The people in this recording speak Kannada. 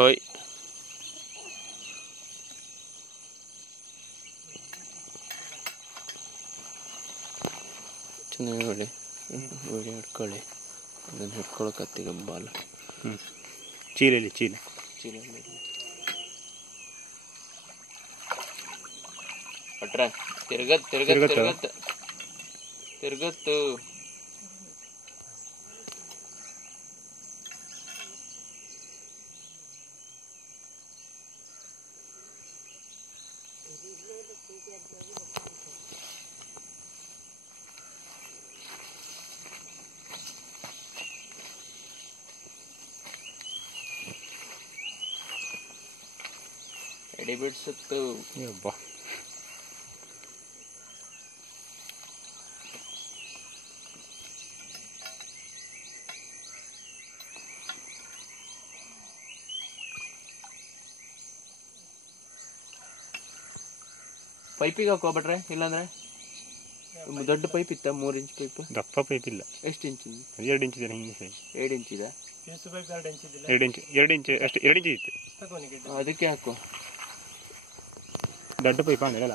Oi. ಚೆನ್ನಾಗಿ ನೋಡಿ ವಿಡಿಯೋ ಹಿಡ್ಕೊಳ್ಳಿ. ಅದನ್ನು ಹಿಡ್ಕೊಳಕತ್ತೀಗ ಬಾಲ್. ಚೀಲಲ್ಲಿ ಚೀಲಲ್ಲಿ ಒಟ್ರ ತಿರ್ಗತ್ತು ಎಡಿ ಬಿಡ್ಸುತ್ತು. ಪೈಪಿಗೆ ಹಾಕೋಬಿಟ್ರೆ ಇಲ್ಲಾಂದ್ರೆ ದೊಡ್ಡ ಪೈಪ್ ಇತ್ತ? 3 ಇಂಚ್ ಪೈಪ್. ದಪ್ಪ ಪೈಪ್ ಇಲ್ಲ. ಎಷ್ಟು ಇಂಚ್? 2 ಇಂಚ್ ಇದೆ. ಹಿಂಗೆ 2 ಇಂಚ್ ಇದೆ. 2 ಇಂಚ್ ಅಷ್ಟು 2 ಇಂಚ್ ಇತ್ತು. ಅದಕ್ಕೆ ಹಾಕೋ ದೊಡ್ಡ ಪೈಪ್ ಹಂಗಲ್ಲ.